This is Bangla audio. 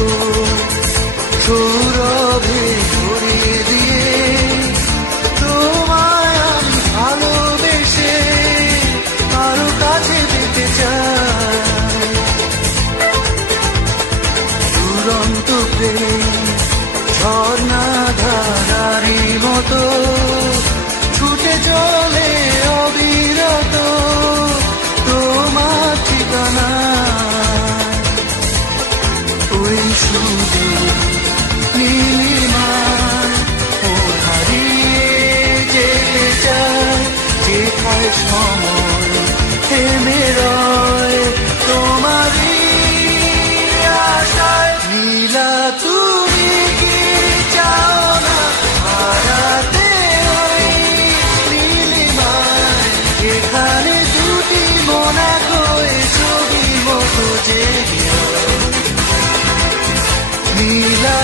থেকো সৌরভে ভরিয়ে দিয়ে তোমায় আমি ভালোবেসে আরো কাছে যেতে চাই। দুরন্ত প্রেম ঝর্ণা ধারারি মতো ছুটে চলে অবিরত তোমার ঠিকানা। ওই শুধু নীলিমায় ওর হারিয়ে যেতে চায়, যেথায় সময় থেমে রয় তোমারই আশায়। নীলা তুমি কি চাও না হারাতে ওই নীলিমায়, এখানে দুটি মন এক হয়ে ছবি মতো জেগে নীলা।